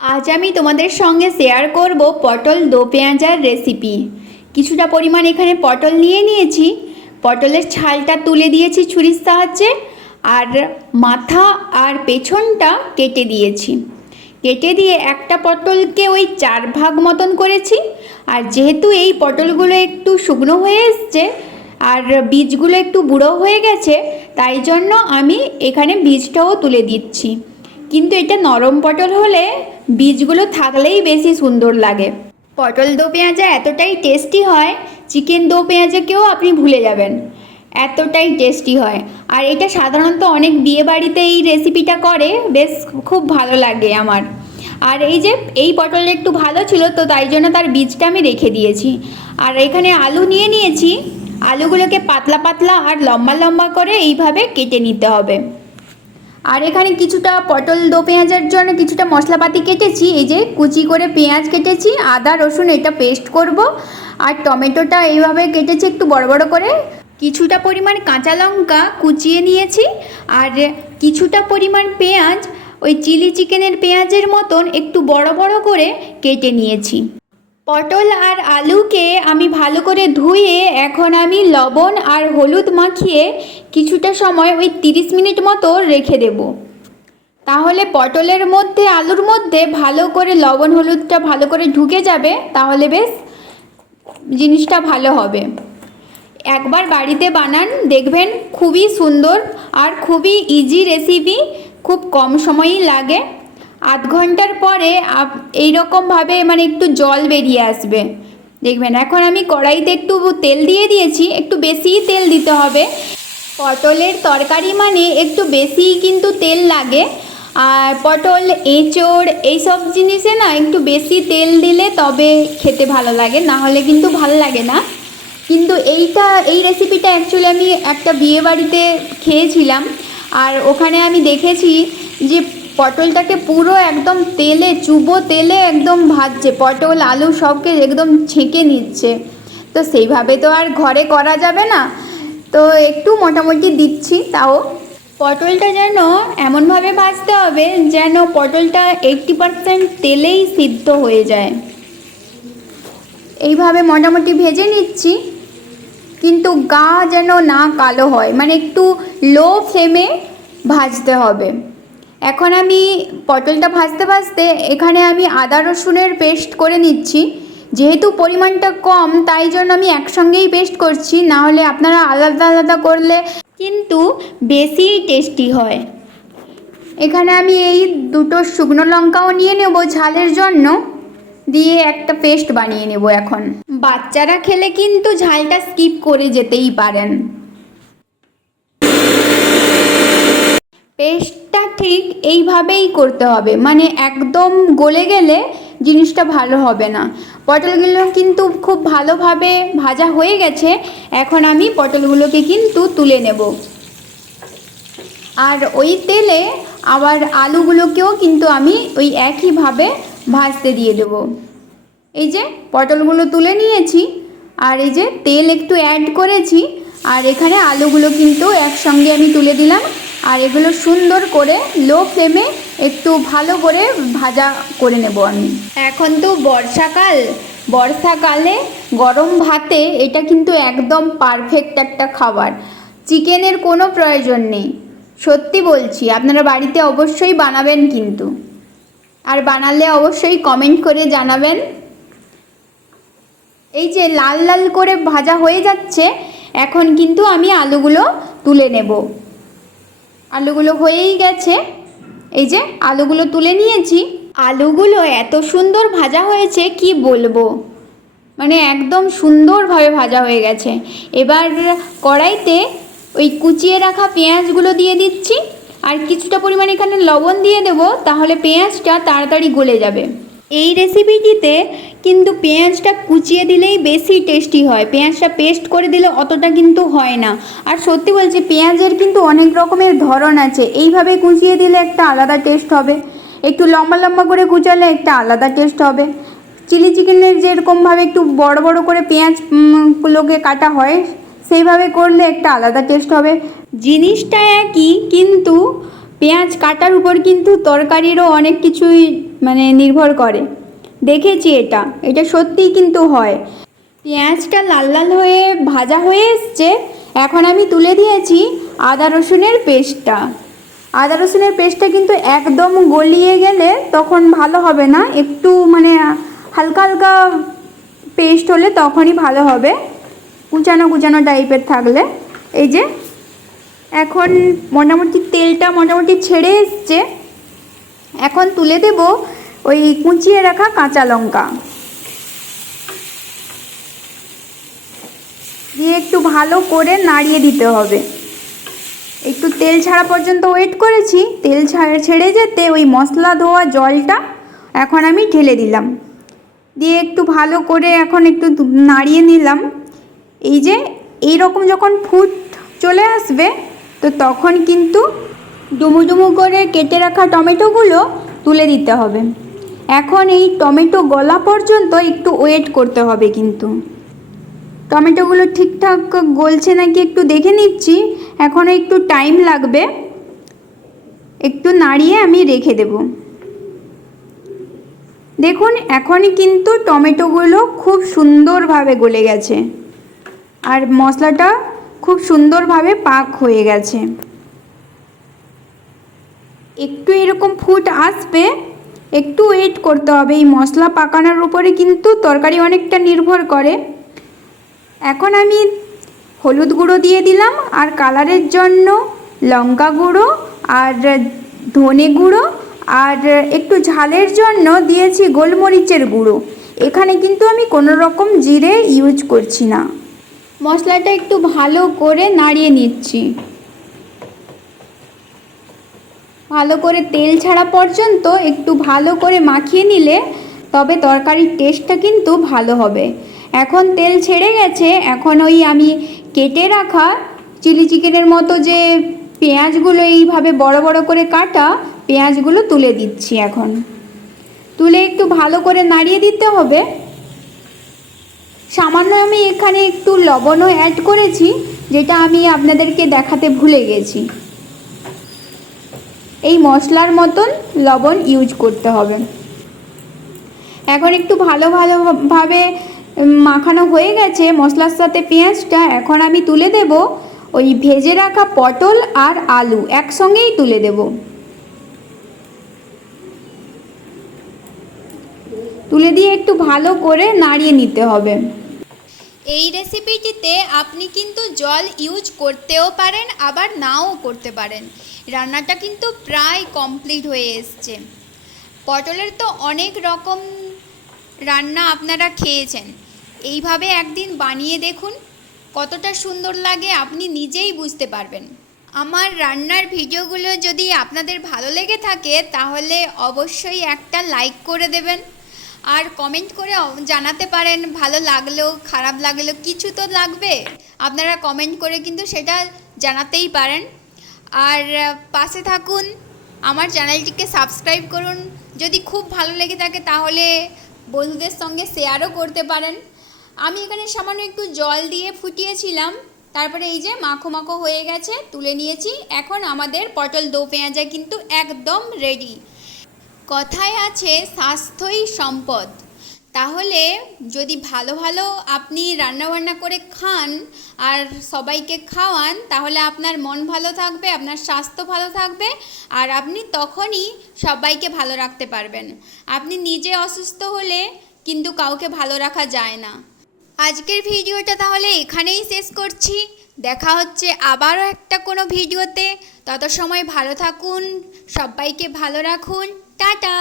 আজ আমি তোমাদের সঙ্গে শেয়ার করব পটল দো পেঁয়াজার রেসিপি। কিছুটা পরিমাণ এখানে পটল নিয়ে নিয়েছি, পটলের ছালটা তুলে দিয়েছি ছুরির সাহায্যে, আর মাথা আর পেছনটা কেটে দিয়েছি। কেটে দিয়ে একটা পটলকে ওই 4 ভাগ মতন করেছি। আর যেহেতু এই পটলগুলো একটু শুকনো হয়ে এসছে আর বীজগুলো একটু বুড়ো হয়ে গেছে, তাই জন্য আমি এখানে বীজটাও তুলে দিচ্ছি। কিন্তু এটা নরম পটল হলে বীজগুলো থাকলেই বেশি সুন্দর লাগে। পটল দো পেঁয়াজা এতটাই টেস্টি হয়, চিকেন দো পেঁয়াজাকেও আপনি ভুলে যাবেন, এতটাই টেস্টি হয়। আর এটা সাধারণত অনেক বিয়ে বাড়িতে এই রেসিপিটা করে, বেশ খুব ভালো লাগে আমার। আর এই পটলটা একটু ভালো ছিল, তো তাই জন্য তার বীজটা আমি রেখে দিয়েছি। আর এখানে আলু নিয়ে নিয়েছি, আলুগুলোকে পাতলা পাতলা আর লম্বা লম্বা করে এইভাবে কেটে নিতে হবে। আর এখানে কিছুটা পটল দো পেঁয়াজের জন্য কিছুটা মশলাপাতি কেটেছি। এই যে কুচি করে পেঁয়াজ কেটেছি, আদা রসুন এটা পেস্ট করব, আর টমেটোটা এইভাবে কেটেছি একটু বড় বড় করে। কিছুটা পরিমাণ কাঁচা লঙ্কা কুচিয়ে নিয়েছি, আর কিছুটা পরিমাণ পেঁয়াজ ওই চিলি চিকেনের পেঁয়াজের মতন একটু বড় বড় করে কেটে নিয়েছি। পটল আর আলুকে আমি ভালো করে ধুয়ে এখন আমি লবণ আর হলুদ মাখিয়ে কিছুটা সময় ওই 30 মিনিট মতো রেখে দেব। তাহলে পটলের মধ্যে আলুর মধ্যে ভালো করে লবণ হলুদটা ভালো করে ঢুকে যাবে, তাহলে বেশ জিনিসটা ভালো হবে। একবার বাড়িতে বানান, দেখবেন খুবই সুন্দর আর খুবই ইজি রেসিপি, খুব কম সময়ই লাগে। আধ ঘন্টার পরে এইরকমভাবে মানে একটু জল বেরিয়ে আসবে, দেখবেন। এখন আমি কড়াইতে একটু তেল দিয়ে দিয়েছি, একটু বেশিই তেল দিতে হবে। পটলের তরকারি মানে একটু বেশিই কিন্তু তেল লাগে। আর পটল এঁচোড় এইসব জিনিসে না একটু বেশি তেল দিলে তবে খেতে ভালো লাগে, না হলে কিন্তু ভালো লাগে না। কিন্তু এই রেসিপিটা অ্যাকচুয়ালি আমি একটা বিয়ে বাড়িতে খেয়েছিলাম, আর ওখানে আমি দেখেছি যে পটলটাকে পুরো একদম চুবো তেলে একদম ভাজছে, পটল আলু সবকে একদম ছেঁকে নিচ্ছে। তো সেইভাবে তো আর ঘরে করা যাবে না, তো একটু মোটামুটি দিচ্ছি। তাও পটলটা যেন এমনভাবে ভাজতে হবে যেন পটলটা 80% তেলেই সিদ্ধ হয়ে যায়। এইভাবে মোটামুটি ভেজে নিচ্ছি, কিন্তু গা যেন না কালো হয়, মানে একটু লো ফ্লেমে ভাজতে হবে। এখন আমি পটলটা ভাজতে ভাজতে এখানে আমি আদা রসুনের পেস্ট করে নিচ্ছি। যেহেতু পরিমাণটা কম, তাই জন্য আমি একসঙ্গেই পেস্ট করছি, না হলে আপনারা আলাদা আলাদা করলে কিন্তু বেশি টেস্টি হয়। এখানে আমি এই দুটো শুকনো লঙ্কাও নিয়ে নেব ঝালের জন্য, দিয়ে একটা পেস্ট বানিয়ে নেব। এখন বাচ্চারা খেলে কিন্তু ঝালটা স্কিপ করে যেতেই পারেন। পেস্টটা ঠিক এইভাবেই করতে হবে, মানে একদম গলে গেলে জিনিসটা ভালো হবে না। পটলগুলো কিন্তু খুব ভালোভাবে ভাজা হয়ে গেছে, এখন আমি পটলগুলোকে কিন্তু তুলে নেব। আর ওই তেলে আবার আলুগুলোকেও কিন্তু আমি ওই একইভাবে ভাজতে দিয়ে দেব। এই যে পটলগুলো তুলে নিয়েছি, আর এই যে তেল একটু অ্যাড করেছি, আর এখানে আলুগুলো কিন্তু একসঙ্গে আমি তুলে দিলাম। আর এগুলো সুন্দর করে লো ফ্লেমে একটু ভালো করে ভাজা করে নেব আমি। এখন তো বর্ষাকালে গরম ভাতে এটা কিন্তু একদম পারফেক্ট একটা খাবার। চিকেনের কোনো প্রয়োজন নেই, সত্যি বলছি। আপনারা বাড়িতে অবশ্যই বানাবেন কিন্তু, আর বানালে অবশ্যই কমেন্ট করে জানাবেন। এই যে লাল লাল করে ভাজা হয়ে যাচ্ছে, এখন কিন্তু আমি আলুগুলো তুলে নেব। আলুগুলো হয়েই গেছে, এই যে আলুগুলো তুলে নিয়েছি। আলুগুলো এত সুন্দর ভাজা হয়েছে কি বলবো, মানে একদম সুন্দরভাবে ভাজা হয়ে গেছে। এবার কড়াইতে ওই কুচিয়ে রাখা পেঁয়াজগুলো দিয়ে দিচ্ছি, আর কিছুটা পরিমাণ এখানে লবণ দিয়ে দেব, তাহলে পেঁয়াজটা তাড়াতাড়ি গলে যাবে। এই রেসিপিটিতে কিন্তু পেঁয়াজটা কুচিয়ে দিলেই বেশি টেস্টি হয়, পেঁয়াজটা পেস্ট করে দিলে অতটা কিন্তু হয় না। আর সত্যি বলছি, পেঁয়াজের কিন্তু অনেক রকমের ধরন আছে, এইভাবে কুচিয়ে দিলে একটা আলাদা টেস্ট হবে, একটু লম্বা লম্বা করে কুচালে একটা আলাদা টেস্ট হবে। চিলি চিকেনের যেরকমভাবে একটু বড় বড় করে পেঁয়াজগুলোকে কাটা হয়, সেইভাবে করলে একটা আলাদা টেস্ট হবে। জিনিসটা একই, কিন্তু পেঁয়াজ কাটার উপর কিন্তু তরকারিরও অনেক কিছুই মানে নির্ভর করে। দেখেছি এটা সত্যিই কিন্তু হয়। পেঁয়াজটা লাল লাল হয়ে ভাজা হয়ে এসছে। এখন আমি তুলে দিয়েছি আদা রসুনের পেস্টটা। আদা রসুনের পেস্টটা কিন্তু একদম গলিয়ে গেলে তখন ভালো হবে না, একটু মানে হালকা হালকা পেস্ট হলে তখনই ভালো হবে, কুচানো কুচানো টাইপের থাকলে। এই যে এখন মোটামুটি তেলটা মোটামুটি ছেড়ে এসছে। এখন তুলে দেব ওই কুচিয়ে রাখা কাঁচা লঙ্কা দিয়ে একটু ভালো করে নাড়িয়ে দিতে হবে। একটু তেল ছাড়া পর্যন্ত ওয়েট করেছি। তেল ছেড়ে যেতে ওই মশলা ধোয়া জলটা এখন আমি ঢেলে দিলাম, দিয়ে একটু ভালো করে এখন একটু নাড়িয়ে নিলাম। এই যে এই রকম যখন ফুট চলে আসবে তো তখন কিন্তু ডুমু ডুমু করে কেটে রাখা টমেটোগুলো তুলে দিতে হবে। এখন এই টমেটো গলা পর্যন্ত একটু ওয়েট করতে হবে, কিন্তু টমেটোগুলো ঠিকঠাক গলছে নাকি একটু দেখে নিচ্ছি, এখনও একটু টাইম লাগবে। একটু নাড়িয়ে আমি রেখে দেব। দেখুন এখনই কিন্তু টমেটোগুলো খুব সুন্দরভাবে গলে গেছে আর মশলাটা খুব সুন্দরভাবে পাক হয়ে গেছে। একটু এরকম ফুট আসবে, একটু ওয়েট করতে হবে। এই মশলা পাকানোর উপরে কিন্তু তরকারি অনেকটা নির্ভর করে। এখন আমি হলুদ গুঁড়ো দিয়ে দিলাম, আর কালারের জন্য লঙ্কা গুঁড়ো আর ধনে গুঁড়ো, আর একটু ঝালের জন্য দিয়েছি গোলমরিচের গুঁড়ো। এখানে কিন্তু আমি কোনো রকম জিরে ইউজ করছি না। মশলাটা একটু ভালো করে নাড়িয়ে নিচ্ছি, ভালো করে তেল ছাড়া পর্যন্ত একটু ভালো করে মাখিয়ে নিলে তবে তরকারির টেস্টটা কিন্তু ভালো হবে। এখন তেল ছেড়ে গেছে। এখন ওই আমি কেটে রাখা চিলি চিকেনের মতো যে পেঁয়াজগুলো এইভাবে বড় বড় করে কাটা পেঁয়াজগুলো তুলে দিচ্ছি। এখন তুলে একটু ভালো করে নাড়িয়ে দিতে হবে। সামান্য আমি এখানে একটু লবণও অ্যাড করেছি, যেটা আমি আপনাদেরকে দেখাতে ভুলে গেছি। এই মশলার মতন লবণ ইউজ করতে হবে। এখন একটু ভালোভাবে মাখানো হয়ে গেছে মশলার সাথে পেঁয়াজটা। এখন আমি তুলে দেব ওই ভেজে রাখা পটল আর আলু একসঙ্গেই তুলে দেব। তুলে দিয়ে একটু ভালো করে নাড়িয়ে নিতে হবে। এই রেসিপিটিতে আপনি কিন্তু জল ইউজ করতেও পারেন, আবার নাও করতে পারেন। রান্নাটা কিন্তু প্রায় কমপ্লিট হয়ে এসছে। পটলের তো অনেক রকম রান্না আপনারা খেয়েছেন, এইভাবে একদিন বানিয়ে দেখুন, কতটা সুন্দর লাগে আপনি নিজেই বুঝতে পারবেন। আমার রান্নার ভিডিওগুলো যদি আপনাদের ভালো লেগে থাকে তাহলে অবশ্যই একটা লাইক করে দেবেন, আর কমেন্ট করে জানাতে পারেন ভালো লাগলো খারাপ লাগলো, কিছু তো লাগবে। আপনারা কমেন্ট করে কিন্তু সেটা জানাতেই পারেন। আর পাশে থাকুন, আমার চ্যানেলটিকে সাবস্ক্রাইব করুন। যদি খুব ভালো লেগে থাকে তাহলে বন্ধুদের সঙ্গে শেয়ারও করতে পারেন। আমি এখানে সামান্য একটু জল দিয়ে ফুটিয়েছিলাম, তারপরে এই যে মাখো মাখো হয়ে গেছে, তুলে নিয়েছি। এখন আমাদের পটল দো পেঁয়াজা কিন্তু একদম রেডি। কথায় আছে স্বাস্থ্যই সম্পদ। তাহলে যদি ভালো ভালো আপনি রান্নাবান্না করে খান আর সবাইকে খাওয়ান, তাহলে আপনার মন ভালো থাকবে, আপনার স্বাস্থ্য ভালো থাকবে, আর আপনি তখনই সবাইকে ভালো রাখতে পারবেন। আপনি নিজে অসুস্থ হলে কিন্তু কাউকে ভালো রাখা যায় না। আজকের ভিডিওটা তাহলে এখানেই শেষ করছি। দেখা হচ্ছে আবারও একটা কোনো ভিডিওতে। তত সময় ভালো থাকুন, সবাইকে ভালো রাখুন। টাটা।